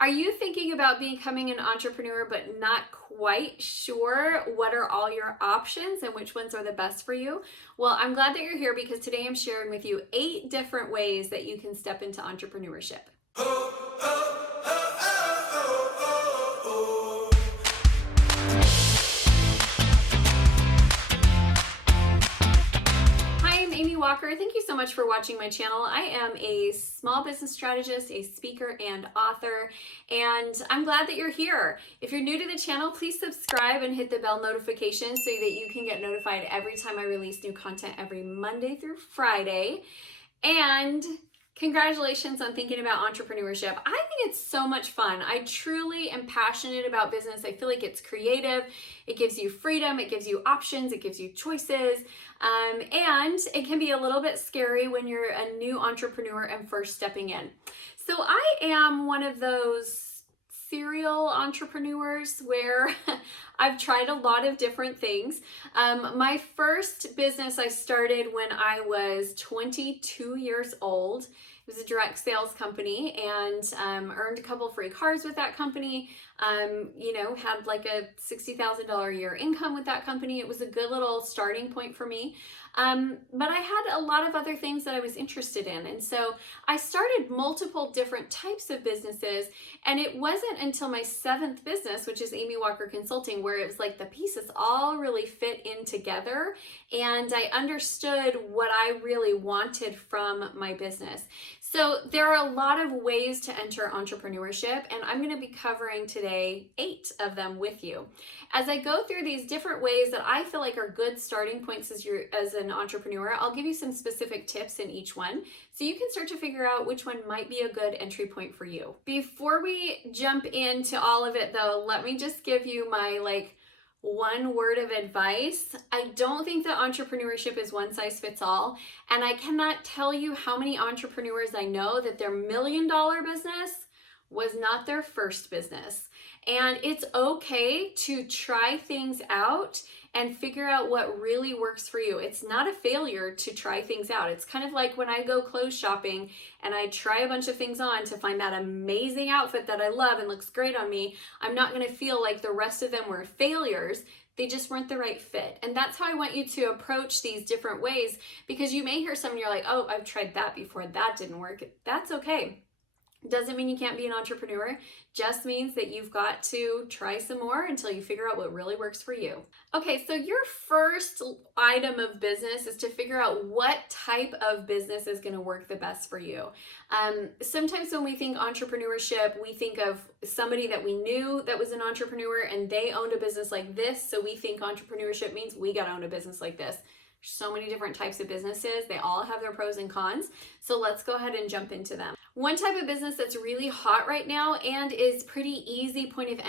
Are you thinking about becoming an entrepreneur but not quite sure what are all your options and which ones are the best for you? Well, I'm glad that you're here because today I'm sharing with you 8 different ways that you can step into entrepreneurship. Hi, I'm Amy Walker. Thank you so much for watching my channel. I am a small business strategist, a speaker, and author, and I'm glad that you're here. If you're new to the channel, please subscribe and hit the bell notification so that you can get notified every time I release new content every Monday through Friday. And congratulations on thinking about entrepreneurship. I think it's so much fun. I truly am passionate about business. I feel like it's creative. It gives you freedom. It gives you options. It gives you choices. And it can be a little bit scary when you're a new entrepreneur and first stepping in. So I am one of those serial entrepreneurs where I've tried a lot of different things. My first business I started when I was 22 years old. It was a direct sales company, and earned a couple free cars with that company. Had like a $60,000 a year income with that company. It was a good little starting point for me. But I had a lot of other things that I was interested in. And so I started multiple different types of businesses. And it wasn't until my 7th business, which is Amy Walker Consulting, where it was like the pieces all really fit in together. And I understood what I really wanted from my business. So there are a lot of ways to enter entrepreneurship, and I'm going to be covering today 8 of them with you. As I go through these different ways that I feel like are good starting points as an entrepreneur, I'll give you some specific tips in each one so you can start to figure out which one might be a good entry point for you. Before we jump into all of it though, let me just give you my one word of advice. I don't think that entrepreneurship is one size fits all. And I cannot tell you how many entrepreneurs I know that their $1 million business was not their first business. And it's okay to try things out and figure out what really works for you. It's not a failure to try things out. It's kind of like when I go clothes shopping and I try a bunch of things on to find that amazing outfit that I love and looks great on me. I'm not going to feel like the rest of them were failures. They just weren't the right fit. And that's how I want you to approach these different ways, because you may hear someone, you're like, oh, I've tried that before. That didn't work. That's okay. Doesn't mean you can't be an entrepreneur, just means that you've got to try some more until you figure out what really works for you. Okay, so your first item of business is to figure out what type of business is going to work the best for you. Sometimes when we think entrepreneurship, we think of somebody that we knew that was an entrepreneur and they owned a business like this, so we think entrepreneurship means we got to own a business like this. So many different types of businesses. They all have their pros and cons. So let's go ahead and jump into them. One type of business that's really hot right now and is pretty easy point of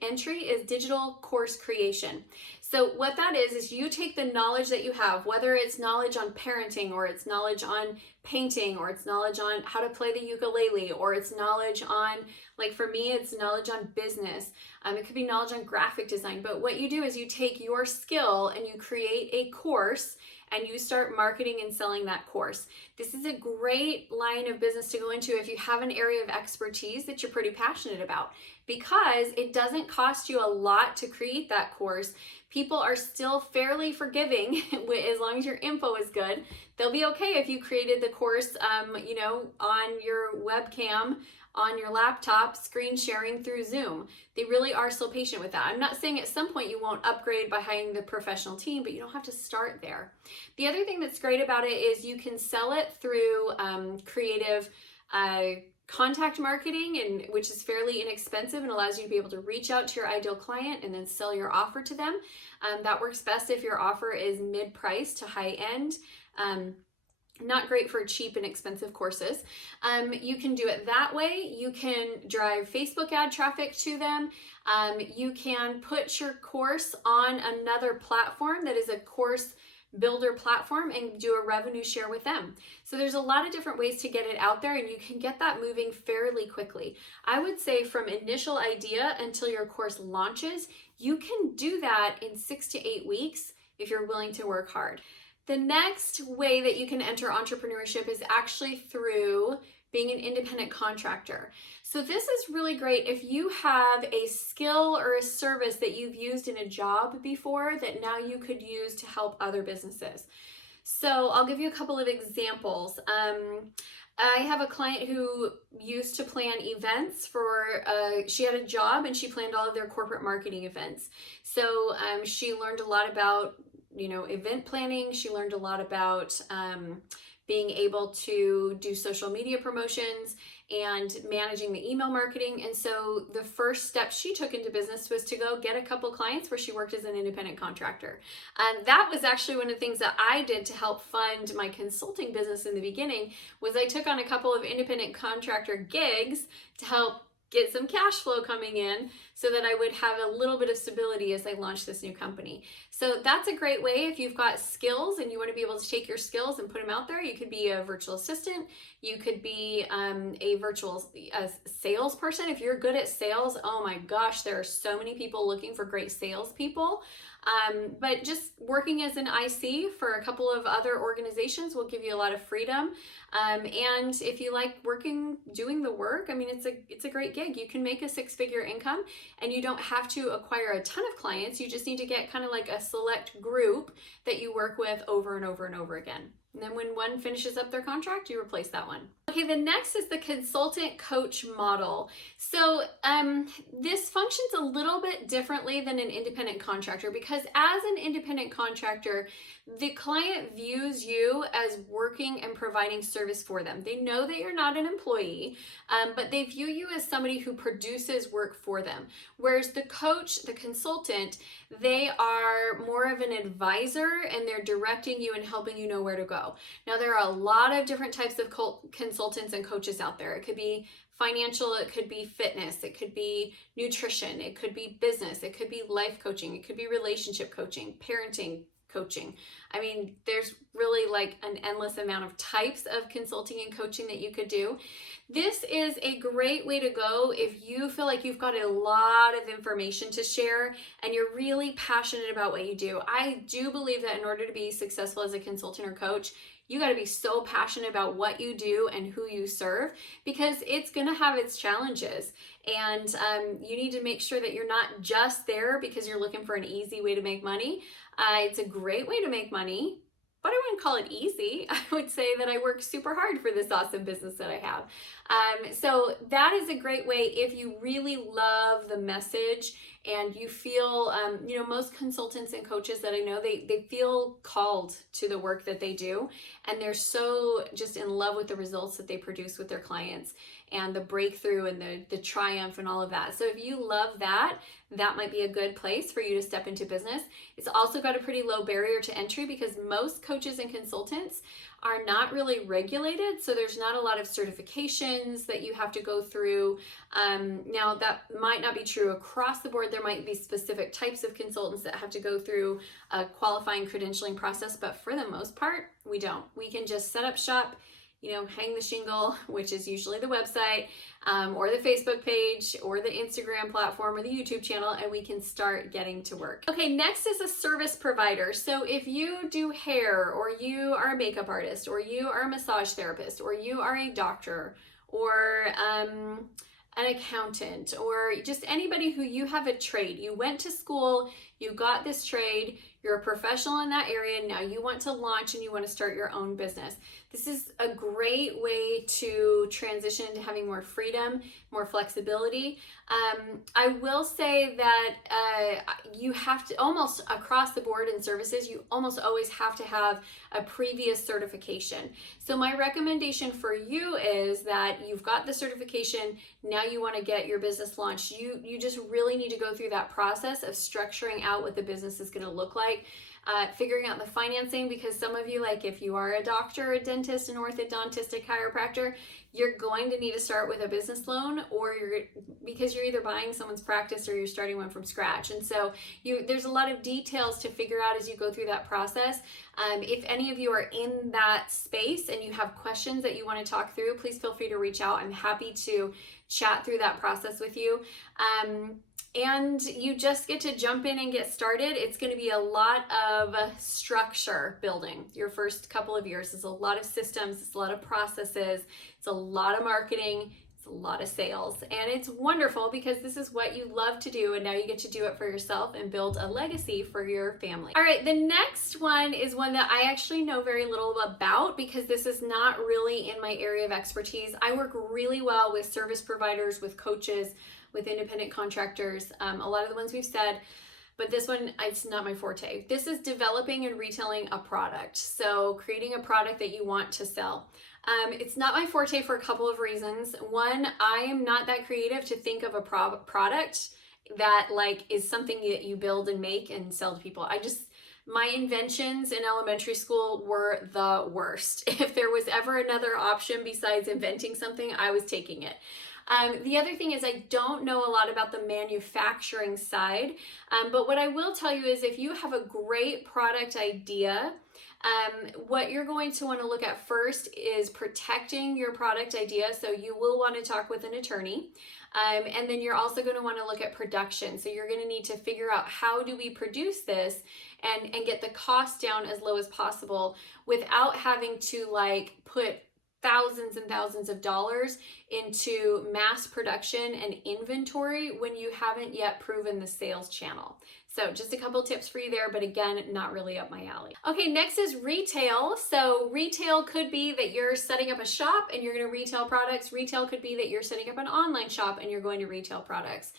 entry is digital course creation. So what that is you take the knowledge that you have, whether it's knowledge on parenting or it's knowledge on painting or it's knowledge on how to play the ukulele or it's knowledge on, like for me, it's knowledge on business. It could be knowledge on graphic design. But what you do is you take your skill and you create a course and you start marketing and selling that course. This is a great line of business to go into if you have an area of expertise that you're pretty passionate about, because it doesn't cost you a lot to create that course. People are still fairly forgiving as long as your info is good. They'll be okay if you created the course, on your webcam, on your laptop, screen sharing through Zoom. They really are still patient with that. I'm not saying at some point you won't upgrade by hiring the professional team, but you don't have to start there. The other thing that's great about it is you can sell it through creative contact marketing, which is fairly inexpensive and allows you to be able to reach out to your ideal client and then sell your offer to them. That works best if your offer is mid-price to high-end. Not great for cheap and expensive courses. You can do it that way. You can drive Facebook ad traffic to them. You can put your course on another platform that is a course builder platform and do a revenue share with them. So there's a lot of different ways to get it out there, and you can get that moving fairly quickly. I would say from initial idea until your course launches, you can do that in 6 to 8 weeks if you're willing to work hard. The next way that you can enter entrepreneurship is actually through being an independent contractor. So this is really great if you have a skill or a service that you've used in a job before that now you could use to help other businesses. So I'll give you a couple of examples. I have a client who used to plan events for, she had a job and she planned all of their corporate marketing events. So she learned a lot about, event planning. She learned a lot about being able to do social media promotions and managing the email marketing. And so the first step she took into business was to go get a couple clients where she worked as an independent contractor. And that was actually one of the things that I did to help fund my consulting business in the beginning, was I took on a couple of independent contractor gigs to help get some cash flow coming in so that I would have a little bit of stability as I launched this new company. So that's a great way if you've got skills and you want to be able to take your skills and put them out there. You could be a virtual assistant. You could be a virtual salesperson. If you're good at sales, oh my gosh, there are so many people looking for great salespeople. But just working as an IC for a couple of other organizations will give you a lot of freedom. And if you like doing the work, I mean, it's a great gig. You can make a six-figure income and you don't have to acquire a ton of clients. You just need to get kind of like a select group that you work with over and over and over again. And then when one finishes up their contract, you replace that one. Okay, the next is the consultant coach model. So this functions a little bit differently than an independent contractor, because as an independent contractor, the client views you as working and providing service for them. They know that you're not an employee, but they view you as somebody who produces work for them. Whereas the coach, the consultant, they are more of an advisor and they're directing you and helping you know where to go. Now, there are a lot of different types of consultants and coaches out there. It could be financial, it could be fitness, it could be nutrition, it could be business, it could be life coaching, it could be relationship coaching, parenting coaching. I mean, there's really like an endless amount of types of consulting and coaching that you could do. This is a great way to go if you feel like you've got a lot of information to share and you're really passionate about what you do. I do believe that in order to be successful as a consultant or coach, you got to be so passionate about what you do and who you serve, because it's going to have its challenges. And you need to make sure that you're not just there because you're looking for an easy way to make money. It's a great way to make money, but I wouldn't call it easy. I would say that I work super hard for this awesome business that I have. So that is a great way if you really love the message and you feel, most consultants and coaches that I know, they feel called to the work that they do. And they're so just in love with the results that they produce with their clients and the breakthrough and the triumph and all of that. So if you love that, that might be a good place for you to step into business. It's also got a pretty low barrier to entry because most coaches and consultants are not really regulated. So there's not a lot of certifications that you have to go through. Now that might not be true across the board. There might be specific types of consultants that have to go through a qualifying credentialing process, but for the most part, we don't. We can just set up shop, hang the shingle, which is usually the website, or the Facebook page, or the Instagram platform, or the YouTube channel, and we can start getting to work. Okay, next is a service provider. So if you do hair, or you are a makeup artist, or you are a massage therapist, or you are a doctor, or an accountant, or just anybody who you have a trade, you went to school, you got this trade, you're a professional in that area, now you want to launch and you want to start your own business. This is a great way to transition into having more freedom, more flexibility. I will say that you have to, almost across the board in services, you almost always have to have a previous certification. So my recommendation for you is that you've got the certification, now you want to get your business launched. You just really need to go through that process of structuring out what the business is going to look like. Figuring out the financing, because some of you, like if you are a doctor, a dentist, an orthodontist, a chiropractor, you're going to need to start with a business loan, or because you're either buying someone's practice or you're starting one from scratch. And so there's a lot of details to figure out as you go through that process. If any of you are in that space and you have questions that you want to talk through, please feel free to reach out. I'm happy to chat through that process with you. and you just get to jump in and get started. It's going to be a lot of structure building. Your first couple of years is a lot of systems, it's a lot of processes, it's a lot of marketing, it's a lot of sales, and it's wonderful because this is what you love to do, and now you get to do it for yourself and build a legacy for your family. All right, the next one is one that I actually know very little about because this is not really in my area of expertise. I work really well with service providers, with coaches, with independent contractors, a lot of the ones we've said, but this one, it's not my forte. This is developing and retailing a product. So creating a product that you want to sell. It's not my forte for a couple of reasons. One, I am not that creative to think of a product that like is something that you build and make and sell to people. My inventions in elementary school were the worst. If there was ever another option besides inventing something, I was taking it. The other thing is I don't know a lot about the manufacturing side, but what I will tell you is if you have a great product idea, what you're going to want to look at first is protecting your product idea. So you will want to talk with an attorney. And then you're also going to want to look at production. So you're going to need to figure out how do we produce this and get the cost down as low as possible without having to like put thousands and thousands of dollars into mass production and inventory when you haven't yet proven the sales channel. So just a couple tips for you there, but again, not really up my alley. Okay, next is retail. So retail could be that you're setting up a shop and you're going to retail products. Retail could be that you're setting up an online shop and you're going to retail products.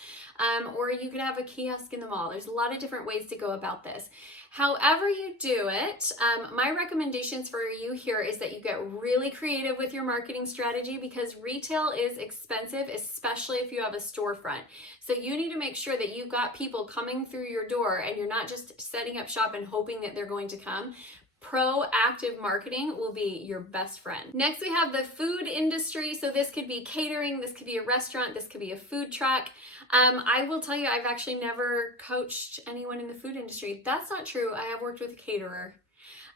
Or you could have a kiosk in the mall. There's a lot of different ways to go about this. However you do it, my recommendations for you here is that you get really creative with your marketing strategy because retail is expensive, especially if you have a storefront. So you need to make sure that you've got people coming through your door and you're not just setting up shop and hoping that they're going to come. Proactive marketing will be your best friend. Next, we have the food industry. So this could be catering, this could be a restaurant, this could be a food truck. I will tell you, I've actually never coached anyone in the food industry. That's not true. I have worked with a caterer.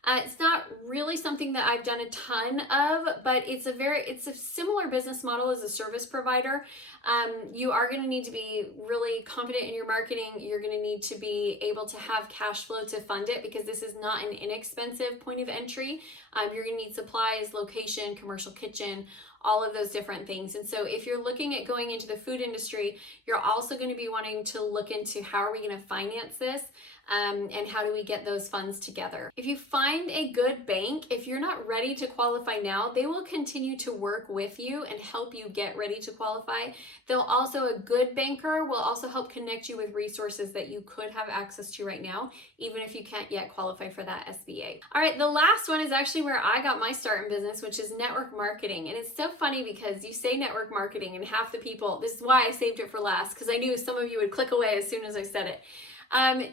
It's not really something that I've done a ton of, but it's a similar business model as a service provider. You are going to need to be really confident in your marketing. You're going to need to be able to have cash flow to fund it because this is not an inexpensive point of entry. You're going to need supplies, location, commercial kitchen, all of those different things. And so if you're looking at going into the food industry, you're also going to be wanting to look into how are we going to finance this and how do we get those funds together. If you find a good bank, if you're not ready to qualify now, they will continue to work with you and help you get ready to qualify. A good banker will also help connect you with resources that you could have access to right now, even if you can't yet qualify for that SBA. All right, the last one is actually where I got my start in business, which is network marketing. And it's so funny because you say network marketing and half the people, this is why I saved it for last, because I knew some of you would click away as soon as I said it.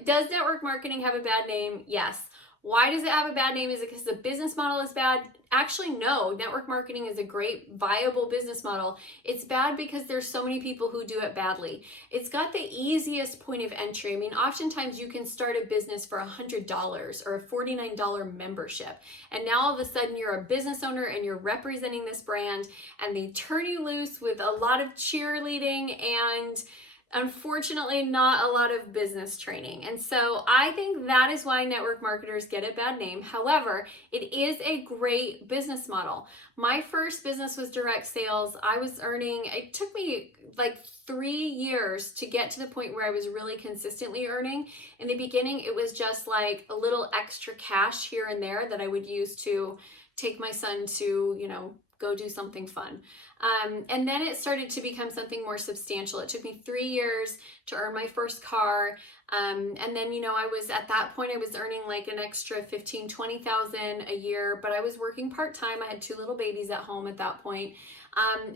Does network marketing have a bad name? Yes. Why does it have a bad name? Is it because the business model is bad? Actually, no. Network marketing is a great, viable business model. It's bad because there's so many people who do it badly. It's got the easiest point of entry. I mean, oftentimes you can start a business for $100 or a $49 membership. And now all of a sudden you're a business owner and you're representing this brand and they turn you loose with a lot of cheerleading and unfortunately not a lot of business training. And so I think that is why network marketers get a bad name. However, it is a great business model. My first business was direct sales. It took me like 3 years to get to the point where I was really consistently earning. In the beginning, it was just like a little extra cash here and there that I would use to take my son to, go do something fun. And then it started to become something more substantial. It took me 3 years to earn my first car. And then, at that point, I was earning like an extra 15, 20,000 a year, but I was working part-time. I had 2 little babies at home at that point.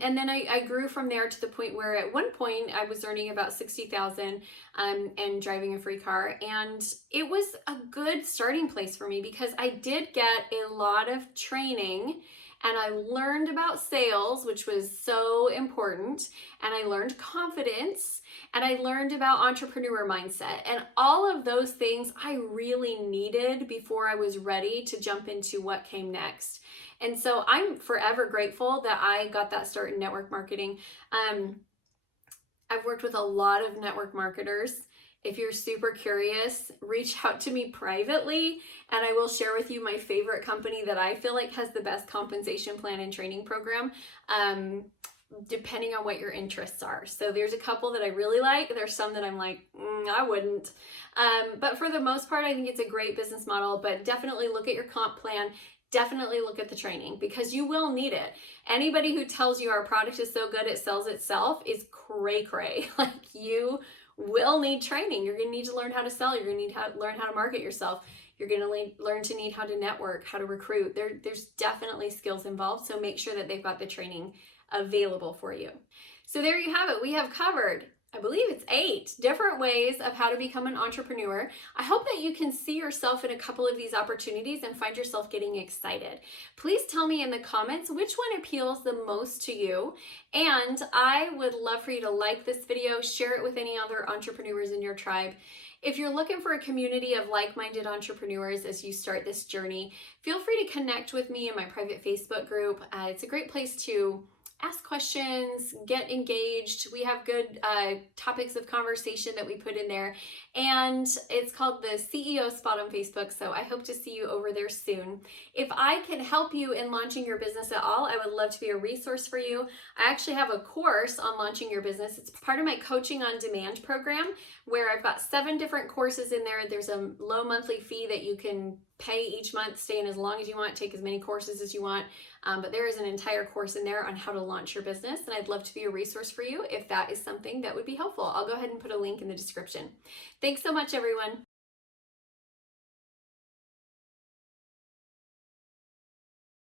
And then I grew from there to the point where at one point I was earning about 60,000 and driving a free car. And it was a good starting place for me because I did get a lot of training. And I learned about sales, which was so important. And I learned confidence. And I learned about entrepreneur mindset. And all of those things I really needed before I was ready to jump into what came next. And so I'm forever grateful that I got that start in network marketing. I've worked with a lot of network marketers. If you're super curious, reach out to me privately and I will share with you my favorite company that I feel like has the best compensation plan and training program, depending on what your interests are. So there's a couple that I really like. There's some that I'm like, I wouldn't. But for the most part, I think it's a great business model, but definitely look at your comp plan. Definitely look at the training because you will need it. Anybody who tells you our product is so good it sells itself is cray cray. Like, you will need training. You're going to need to learn how to sell. You're going to need to learn how to market yourself. You're going to learn to need how to network, how to recruit. There's definitely skills involved. So make sure that they've got the training available for you. So there you have it. We have covered, I believe it's 8 different ways of how to become an entrepreneur. I hope that you can see yourself in a couple of these opportunities and find yourself getting excited. Please tell me in the comments which one appeals the most to you. And I would love for you to like this video, share it with any other entrepreneurs in your tribe. If you're looking for a community of like-minded entrepreneurs as you start this journey, feel free to connect with me in my private Facebook group. It's a great place to ask questions, get engaged. We have good topics of conversation that we put in there. And it's called the CEO Spot on Facebook. So I hope to see you over there soon. If I can help you in launching your business at all, I would love to be a resource for you. I actually have a course on launching your business. It's part of my Coaching on Demand program where I've got 7 different courses in there. There's a low monthly fee that you can pay each month, stay in as long as you want, take as many courses as you want. But there is an entire course in there on how to launch your business. And I'd love to be a resource for you if that is something that would be helpful. I'll go ahead and put a link in the description. Thanks so much, everyone.